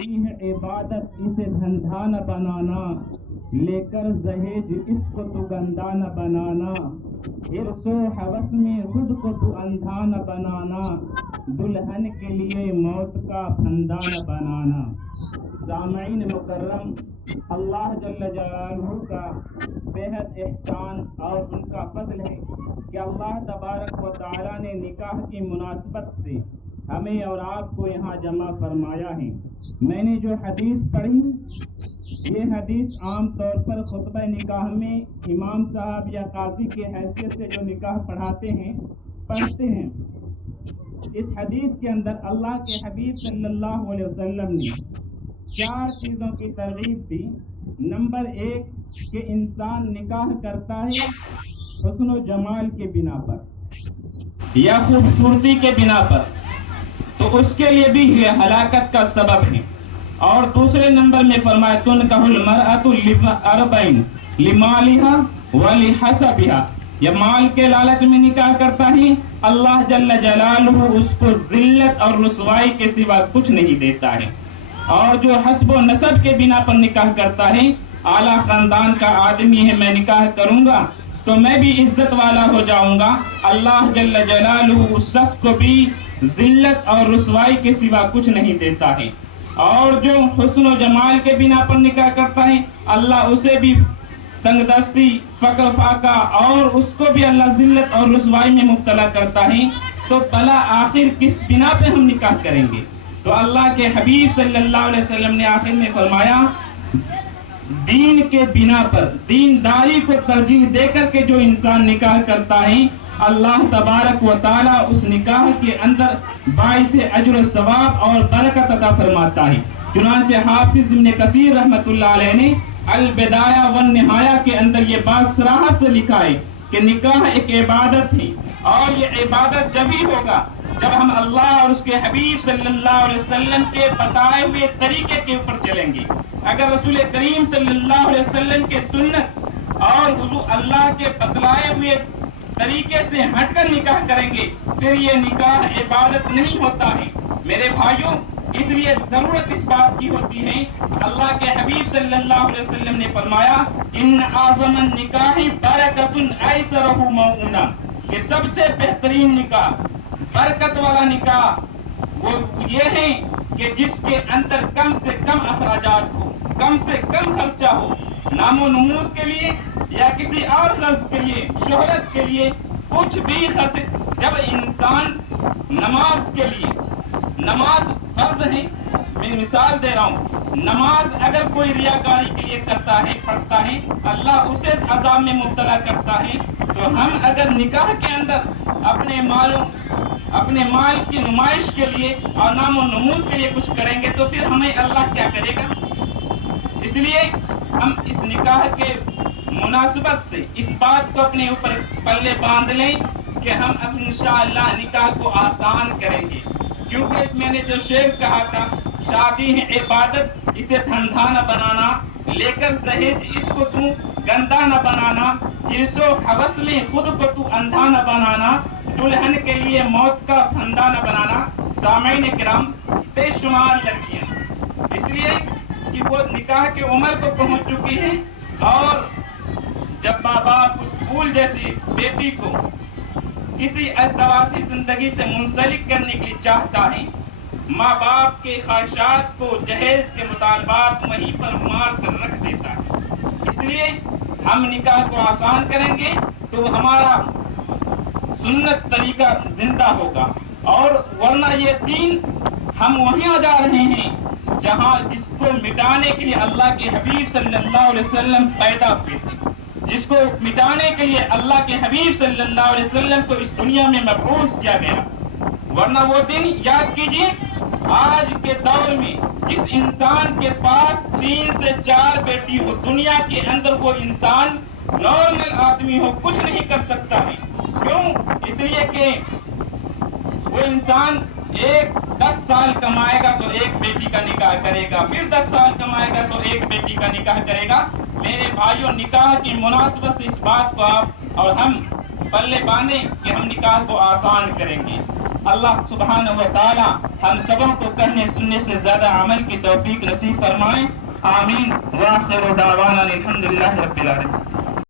है इबादत इसे धंधा न बनाना, लेकर जहेज इसको तू गंदा न बनाना, हिर्सो हवस में खुद को तू अंधा न बनाना, दुल्हन के लिए मौत का फंदा न बनाना। सामईन मुकर्रम, अल्लाह जल्ल जलालहू का बेहद एहसान और उनका फजल है कि अल्लाह तबारक व तआला ने निकाह की मुनासबत से हमें और आपको यहाँ जमा फरमाया है। मैंने जो हदीस पढ़ी, ये हदीस आम तौर पर खुतबा निकाह में इमाम साहब या काजी के हैसियत से जो निकाह पढ़ते हैं। इस हदीस के अंदर अल्लाह के हबीब सल्लल्लाहु अलैहि वसल्लम ने 4 चीज़ों की तरगीब दी। नंबर 1 कि इंसान निकाह करता है हुस्न व जमाल के बिना पर या खूबसूरती के बिना पर, तो उसके लिए भी ये हलाकत का सबब है। और दूसरे नंबर में फरमाया तुनकाहुल मरअतु लिअरबैन लिमालिहा व लिहसबिहा, या माल के लालच में निकाह करता है, अल्लाह जल्ल जलालहू उसको जिल्लत और रुसवाई के सिवा कुछ नहीं देता है। और जो हस्ब व नसब के बिना पर निकाह करता है, आला खानदान का आदमी है, मैं निकाह करूंगा तो मैं भी इज्जत वाला हो जाऊंगा, अल्लाह जल्ल जलालहू उस शख्स को भी जिल्लत और रुसवाई के सिवा कुछ नहीं देता है। और जो हुस्न व जमाल के बिना पर निकाह करता है, अल्लाह उसे भी तंगदस्ती, फक्र फाका और उसको भी अल्लाह जिल्लत और रुसवाई में मुब्तला करता है। तो भला आखिर किस बिना पे हम निकाह करेंगे? तो अल्लाह के हबीब सल्लल्लाहु अलैहि वसल्लम ने आखिर में फरमाया, दीन के बिना पर, दीनदारी को तरजीह देकर के जो इंसान निकाह करता है, अल्लाह तबारक व ताला उस निकाह के अंदर बाइसे अज्र सवाब और बरकत अता फरमाता है। चुनांचे हाफिज इब्न कसीर रहमतुल्लाह अलैह ने अल बिदाया व निहाया के अंदर ये बात सराहत से लिखा है कि निकाह एक इबादत है, और ये इबादत जब ही होगा जब हम अल्लाह और उसके हबीब सल्लल्लाहु अलैहि वसल्लम के बताए हुए तरीके के ऊपर चलेंगे। अगर रसूल करीम सल्लल्लाहु अलैहि वसल्लम के सुन्नत और हुजूर अल्लाह के बतलाए हुए तरीके से हटकर निकाह करेंगे, फिर ये निकाह इबादत नहीं होता है। मेरे भाइयों, इसलिए जरूरत इस बात की होती है, अल्लाह के हबीब सल्लल्लाहु अलैहि वसल्लम ने फरमाया, इन आज़मन निकाही बरकतुन ऐसरहु मऊना, कि सबसे बेहतरीन निकाह, बरकत वाला निकाह वो ये है कि जिसके अंदर कम से कम अखराजात हो, कम से कम खर्चा हो, नामो नमूद के लिए या किसी और गर्ज के लिए, शोहरत के लिए, कुछ भी खर्च। जब इंसान नमाज के लिए, नमाज फर्ज है, मैं मिसाल दे रहा हूँ, नमाज अगर कोई रियाकारी के लिए करता है, पढ़ता है, अल्लाह उसे अजाब में मुब्तला करता है। तो हम अगर निकाह के अंदर अपने माल की नुमाइश के लिए और नामो नमूद के लिए कुछ करेंगे, तो फिर हमें अल्लाह क्या करेगा? इसलिए हम इस निकाह के मुनासिबत से इस बात को अपने ऊपर पल्ले बांध लें कि हम अब इंशाअल्लाह निकाह को आसान करेंगे। क्योंकि मैंने जो शेर कहा था, शादी है इबादत इसे धंधा न बनाना, लेकर जहेज इसको तू गंदा न बनाना, हिर्सो हवस में खुद को तू अंधा न बनाना, दुल्हन के लिए मौत का फंदा न बनाना। सामईन किराम, बेशुमार लड़कियां इसलिए कि वो निकाह की उम्र को पहुंच चुकी है, और जब माँ बाप उस फूल जैसी बेटी को किसी अज़दवाजी जिंदगी से मुंसलिक करने के लिए चाहता है, माँ बाप के ख्वाहिशात को जहेज के मुतालबात वहीं पर मार कर रख देता है। इसलिए हम निकाह को आसान करेंगे तो हमारा सुन्नत तरीका जिंदा होगा, और वरना ये दीन हम वहीं जा रहे हैं जहां जिसको मिटाने के लिए अल्लाह के हबीब सल्लल्लाहु अलैहि वसल्लम पैदा हुए थे, जिसको मिटाने के लिए अल्लाह के हबीब सल्लल्लाहु अलैहि वसल्लम को इस दुनिया में मबऊस किया गया। वरना वो दिन याद कीजिए, आज के दौर में जिस इंसान के पास 3 से 4 बेटी हो, दुनिया के अंदर वो इंसान नॉर्मल आदमी हो, कुछ नहीं कर सकता है। क्यों? इसलिए कि वो इंसान 10 साल कमाएगा तो एक बेटी का निकाह करेगा, फिर 10 साल कमाएगा तो एक बेटी का निकाह करेगा। मेरे भाइयों, निकाह की मुनासिबत से इस बात को आप और हम पल्ले बांधें कि हम निकाह को आसान करेंगे। अल्लाह सुब्हानहू व तआला ہم سبوں کو کہنے سننے سے زیادہ عمل کی توفیق نصیب فرمائیں. آمین. وآخر دعوانا الحمدللہ رب العالمین.